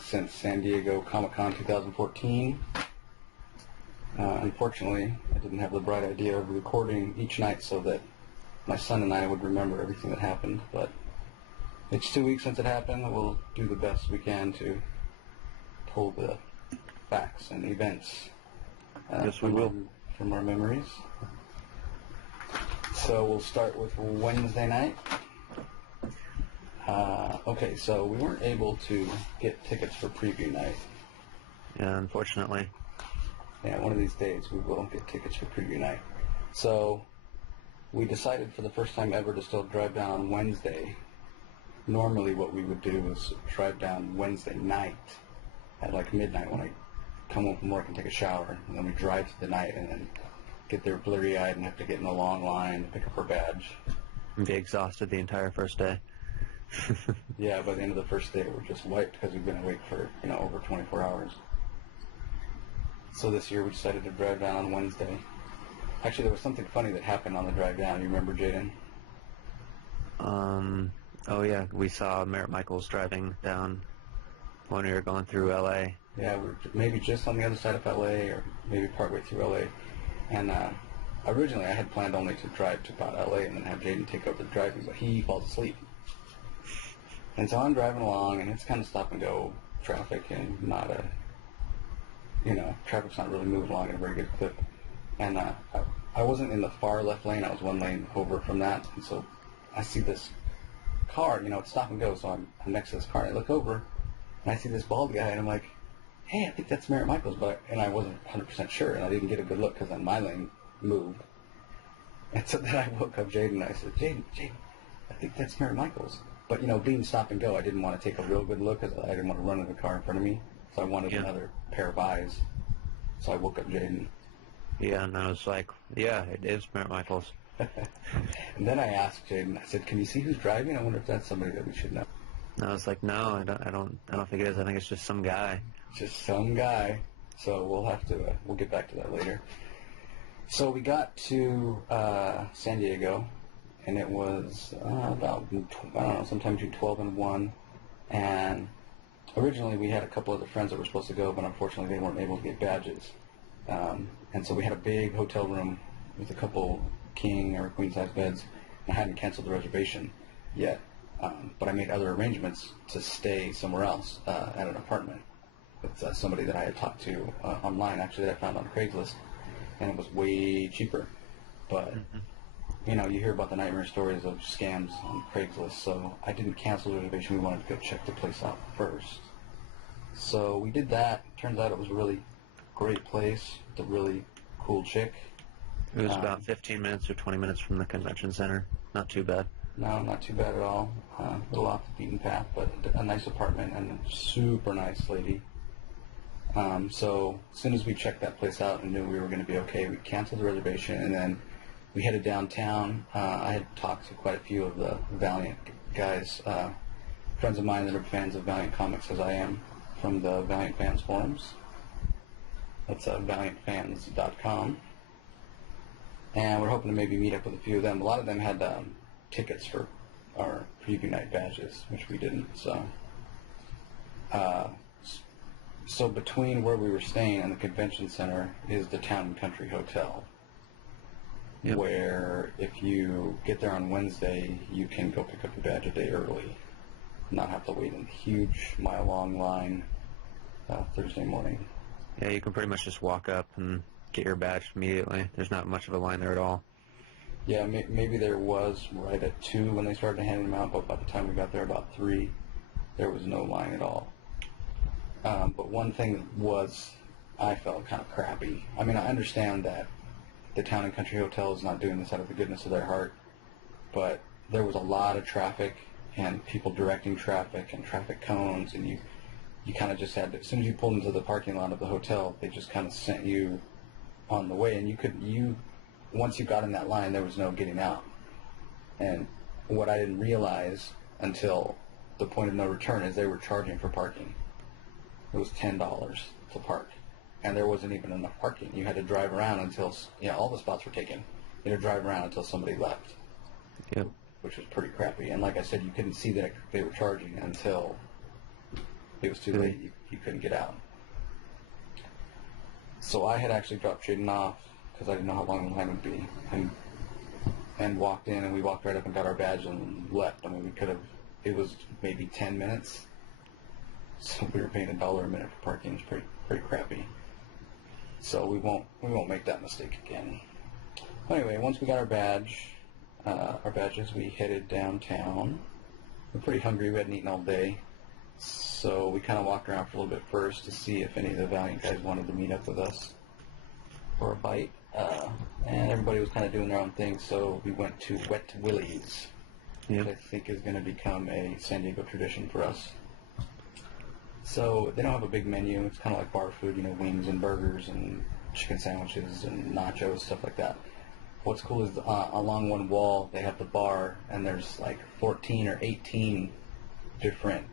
since San Diego Comic-Con 2014. Unfortunately, I didn't have the bright idea of recording each night so that my son and I would remember everything that happened, but it's 2 weeks since it happened. We'll do the best we can to pull the facts and events yes, we will. From our memories. So we'll start with Wednesday night. Okay, so we weren't able to get tickets for preview night. Yeah, unfortunately. Yeah, one of these days we will get tickets for preview night. So we decided for the first time ever to still drive down on Wednesday. Normally what we would do is drive down Wednesday night at like midnight when I come home from work and take a shower, and then we drive through the night and then get there blurry-eyed and have to get in a long line to pick up our badge. And be exhausted the entire first day. Yeah, by the end of the first day we're just wiped because we've been awake for, over 24 hours. So this year we decided to drive down on Wednesday. Actually, there was something funny that happened on the drive down. You remember, Jaeden? Oh yeah, we saw Merritt Michaels driving down when we were going through LA. Yeah, we were maybe just on the other side of LA or maybe partway through LA. And originally I had planned only to drive to about LA and then have Jaeden take over the driving, but he falls asleep. And so I'm driving along, and it's kind of stop and go traffic, and not a, traffic's not really moving along at a very good clip. And I wasn't in the far left lane, I was one lane over from that, and so I see this car, it's stop and go, so I'm next to this car, and I look over, and I see this bald guy, and I'm like, hey, I think that's Merritt Michaels, and I wasn't 100% sure, and I didn't get a good look because then my lane moved. And so then I woke up Jaeden, and I said, Jaeden, I think that's Merritt Michaels. But, being stop and go, I didn't want to take a real good look because I didn't want to run into the car in front of me. So I wanted another pair of eyes. So I woke up Jaeden. Yeah, and I was like, yeah, it is Merritt Michaels. And then I asked Jaeden, I said, can you see who's driving? I wonder if that's somebody that we should know. And I was like, no, I don't think it is. I think it's just some guy. Just some guy. So we'll get back to that later. So we got to San Diego. And it was about, sometime between 12 and 1. And originally we had a couple other friends that were supposed to go, but unfortunately they weren't able to get badges. And so we had a big hotel room with a couple king or queen size beds, and I hadn't canceled the reservation yet. But I made other arrangements to stay somewhere else at an apartment with somebody that I had talked to online, actually, that I found on Craigslist. And it was way cheaper. But... you hear about the nightmare stories of scams on Craigslist, so I didn't cancel the reservation. We wanted to go check the place out first. So we did that. Turns out it was a really great place with a really cool chick. It was about 15 minutes or 20 minutes from the convention center. Not too bad. No, not too bad at all. A little off the beaten path, but a nice apartment and a super nice lady. So as soon as we checked that place out and knew we were going to be okay, we canceled the reservation, and then we headed downtown. I had talked to quite a few of the Valiant guys, friends of mine that are fans of Valiant comics as I am, from the Valiant Fans forums. That's valiantfans.com. And we're hoping to maybe meet up with a few of them. A lot of them had tickets for our preview night badges, which we didn't. So between where we were staying and the convention center is the Town and Country Hotel. Yep. Where if you get there on Wednesday, you can go pick up your badge a day early, not have to wait in a huge mile-long line Thursday morning. Yeah, you can pretty much just walk up and get your badge immediately. There's not much of a line there at all. Yeah, maybe there was right at 2 when they started handing them out, but by the time we got there about 3, there was no line at all. But one thing was, I felt kind of crappy. I mean, I understand that the Town and Country Hotel is not doing this out of the goodness of their heart, but there was a lot of traffic and people directing traffic and traffic cones, and you kind of just had to, as soon as you pulled into the parking lot of the hotel, they just kind of sent you on the way, and once you got in that line, there was no getting out. And what I didn't realize until the point of no return is they were charging for parking. It was $10 to park. And there wasn't even enough parking. You had to drive around until, all the spots were taken. You had to drive around until somebody left. Yep. Which was pretty crappy. And like I said, you couldn't see that they were charging until It was too late. You couldn't get out. So I had actually dropped Jaeden off because I didn't know how long the line would be, and walked in, and we walked right up and got our badge and left. I mean, we could have. It was maybe 10 minutes, so we were paying $1 a minute for parking. It's pretty crappy. So we won't make that mistake again. Anyway, once we got our badges, we headed downtown. We're pretty hungry. We hadn't eaten all day. So we kind of walked around for a little bit first to see if any of the Valiant guys wanted to meet up with us for a bite. And everybody was kind of doing their own thing, so we went to Wet Willie's, which I think is going to become a San Diego tradition for us. So they don't have a big menu. It's kind of like bar food, wings and burgers and chicken sandwiches and nachos, stuff like that. What's cool is along one wall they have the bar, and there's like 14 or 18 different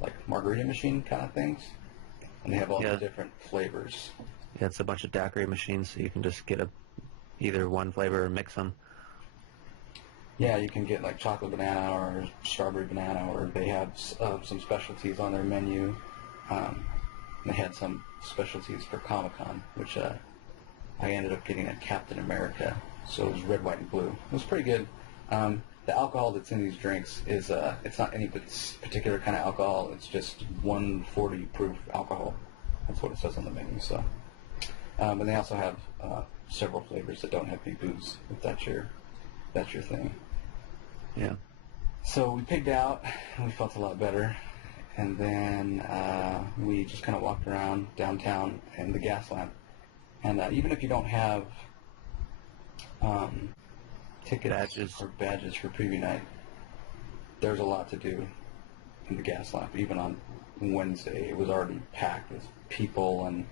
like margarita machine kind of things, and they have all the different flavors. Yeah, it's a bunch of daiquiri machines, so you can just get either one flavor or mix them. Yeah, you can get like chocolate banana or strawberry banana, or they have some specialties on their menu. They had some specialties for Comic-Con, which I ended up getting a Captain America, so it was red, white, and blue. It was pretty good. The alcohol that's in these drinks is it's not any particular kind of alcohol. It's just 140 proof alcohol. That's what it says on the menu. So, and they also have several flavors that don't have any booze, if that's your thing. Yeah. So we pigged out, and we felt a lot better. And then we just kind of walked around downtown in the gas lamp. And even if you don't have tickets or badges for preview night, there's a lot to do in the gas lamp. Even on Wednesday, it was already packed with people and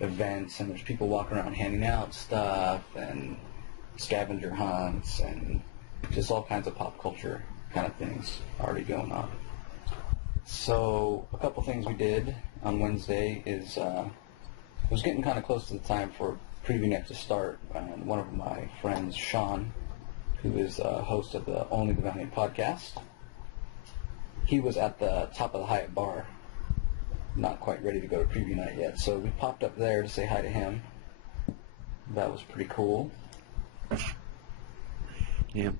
events, and there's people walking around handing out stuff and scavenger hunts and just all kinds of pop culture kind of things already going on. So a couple things we did on Wednesday is it was getting kind of close to the time for preview night to start, and one of my friends, Sean, who is a host of the Only the Valiant podcast, he was at the top of the Hyatt bar, not quite ready to go to preview night yet, so we popped up there to say hi to him. That was pretty cool. Yeah.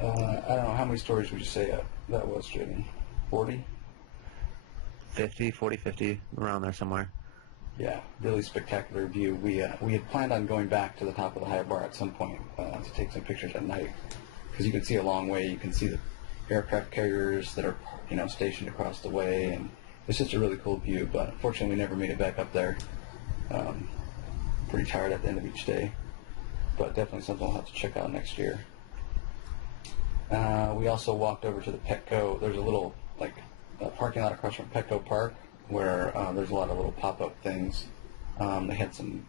I don't know, how many stories would you say that was, Jaeden? 40? 50, around there somewhere. Yeah, really spectacular view. We had planned on going back to the top of the Hyatt bar at some point to take some pictures at night, because you can see a long way. You can see the aircraft carriers that are stationed across the way, and it's just a really cool view. But unfortunately, we never made it back up there. Pretty tired at the end of each day, but definitely something we'll have to check out next year. We also walked over to the Petco. There's a little parking lot across from Petco Park where there's a lot of little pop-up things. They had some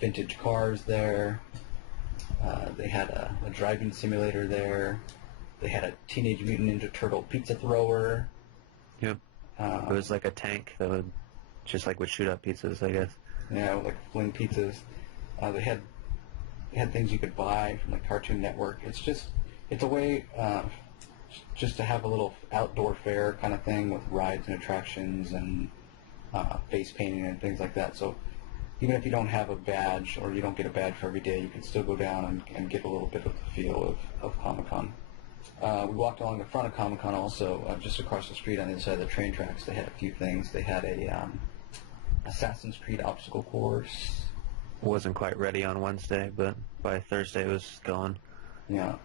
vintage cars there. They had a driving simulator there. They had a Teenage Mutant Ninja Turtle pizza thrower. Yep. It was like a tank that would shoot up pizzas, I guess. Yeah, like fling pizzas. They had things you could buy from the Cartoon Network. It's a way just to have a little outdoor fair kind of thing with rides and attractions and face painting and things like that. So even if you don't have a badge, or you don't get a badge for every day, you can still go down and get a little bit of the feel of Comic-Con. We walked along the front of Comic-Con also, just across the street on the other side of the train tracks. They had a few things. They had a Assassin's Creed obstacle course. Wasn't quite ready on Wednesday, but by Thursday it was gone. Yeah.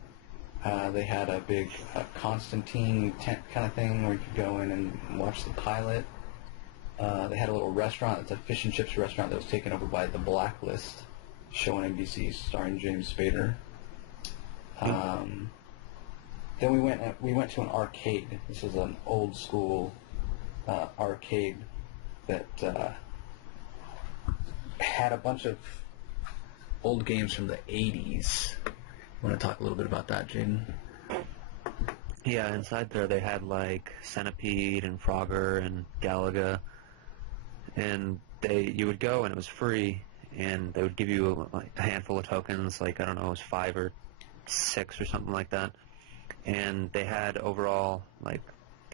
They had a big Constantine tent kind of thing where you could go in and watch the pilot. They had a little restaurant. It's a fish and chips restaurant that was taken over by The Blacklist, show on NBC starring James Spader. Then we went to an arcade. This is an old school arcade that had a bunch of old games from the 80s. Want to talk a little bit about that, Jaeden? Yeah, inside there they had Centipede and Frogger and Galaga, and you would go and it was free, and they would give you a handful of tokens, I don't know, it was 5 or 6 or something like that, and they had overall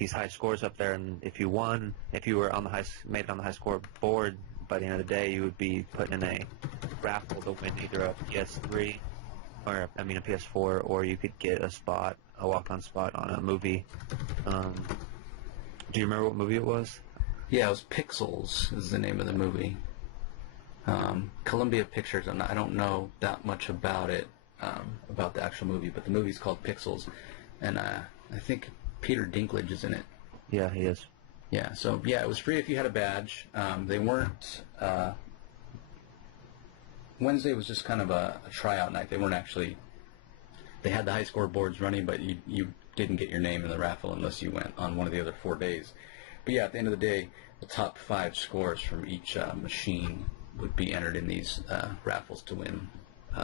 these high scores up there, and if you won, if you were on the made it on the high score board, by the end of the day, you would be put in a raffle to win either a PS3 or a PS4, or you could get a walk-on spot on a movie. Do you remember what movie it was? Yeah, it was Pixels is the name of the movie. Columbia Pictures. I don't know that much about it, about the actual movie, but the movie's called Pixels, and I think Peter Dinklage is in it. Yeah, he is. Yeah, so yeah, it was free if you had a badge. They weren't. Wednesday was just kind of a tryout night. They weren't actually. They had the high score boards running, but you didn't get your name in the raffle unless you went on one of the other 4 days. But yeah, at the end of the day, the top 5 scores from each machine would be entered in these raffles to win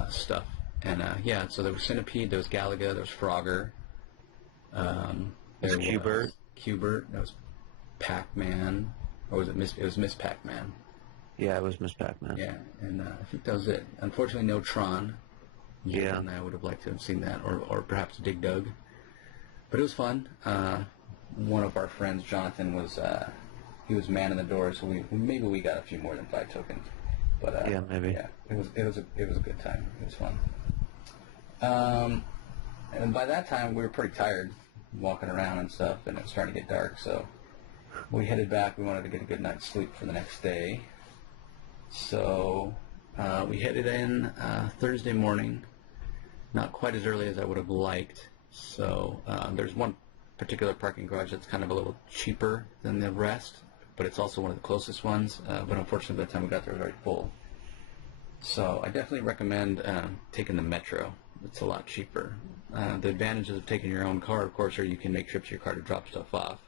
stuff. And yeah, so there was Centipede, there was Galaga, there was Frogger. There was Q*bert. Q*bert. There was Pac-Man, or was it Miss? It was Miss Pac-Man. Yeah, it was Miss Pac-Man. Yeah, and I think that was it. Unfortunately, no Tron. Yeah. And I would have liked to have seen that, or perhaps Dig Dug. But it was fun. One of our friends, Jonathan, he was man in the door, so maybe we got a few more than 5 tokens. But yeah, maybe. Yeah, it was a good time. It was fun. And by that time, we were pretty tired, walking around and stuff, and it was starting to get dark. So we headed back. We wanted to get a good night's sleep for the next day. So we headed in Thursday morning, not quite as early as I would have liked. So there's one particular parking garage that's kind of a little cheaper than the rest, but it's also one of the closest ones. But unfortunately, by the time we got there, it was already full. So I definitely recommend taking the Metro. It's a lot cheaper. The advantages of taking your own car, of course, are you can make trips to your car to drop stuff off.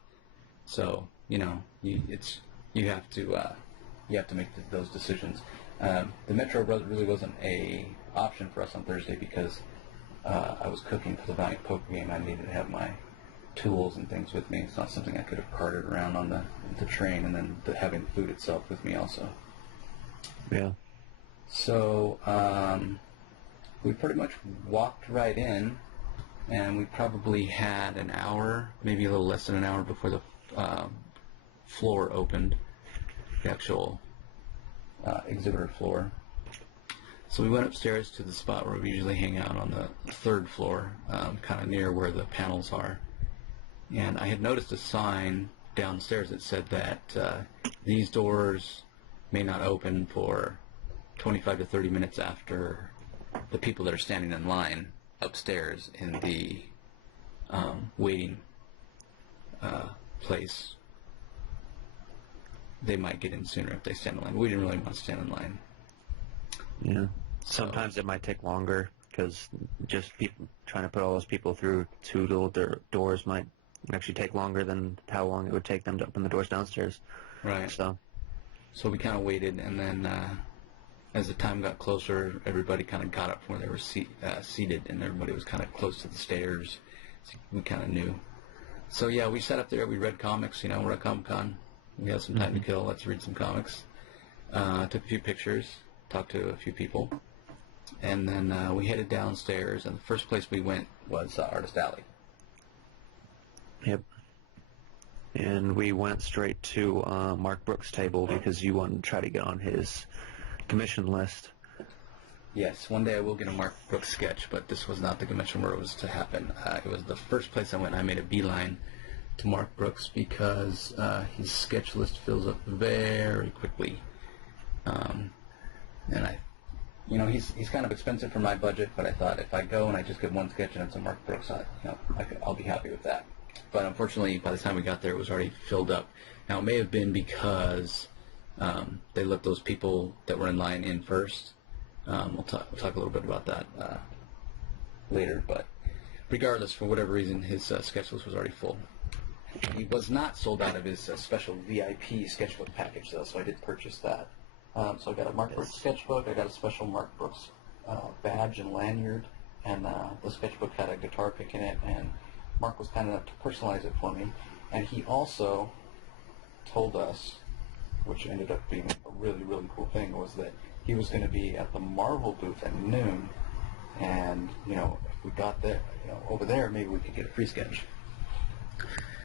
So you have to make those decisions. The Metro really wasn't a option for us on Thursday because I was cooking for the Valiant poker game. I needed to have my tools and things with me. It's not something I could have carted around on the train, and then having the food itself with me also. Yeah. So we pretty much walked right in, and we probably had an hour, maybe a little less than an hour before the floor opened, the actual exhibitor floor. So we went upstairs to the spot where we usually hang out on the 3rd floor, kind of near where the panels are. And I had noticed a sign downstairs that said that these doors may not open for 25 to 30 minutes after the people that are standing in line upstairs in the waiting place. They might get in sooner if they stand in line. We didn't really want to stand in line. Yeah. Sometimes it might take longer because just trying to put all those people through 2 little doors might actually take longer than how long it would take them to open the doors downstairs. Right. So we kind of waited, and then as the time got closer, everybody kind of got up from where they were seated, and everybody was kind of close to the stairs. So we kind of knew. So yeah, we sat up there. We read comics. We're at Comic-Con. We had some time to kill. Let's read some comics. Took a few pictures. Talked to a few people. And then we headed downstairs, and the first place we went was Artist Alley. Yep. And we went straight to Mark Brooks' table because you wanted to try to get on his commission list. Yes, one day I will get a Mark Brooks sketch, but this was not the commission where it was to happen. It was the first place I went. I made a beeline to Mark Brooks because his sketch list fills up very quickly. And he's kind of expensive for my budget, but I thought if I go and I just get one sketch and it's a Mark Brooks, I'll be happy with that. But unfortunately, by the time we got there, it was already filled up. Now, it may have been because they let those people that were in line in first. We'll talk a little bit about that later. But regardless, for whatever reason, his sketch list was already full. He was not sold out of his special VIP sketchbook package, though, so I did purchase that. So I got a Mark Brooks sketchbook. I got a special Mark Brooks badge and lanyard, and the sketchbook had a guitar pick in it, and Mark was kind enough to personalize it for me. And he also told us, which ended up being a really, really cool thing, was that he was going to be at the Marvel booth at noon, and if we got there, over there, maybe we could get a free sketch.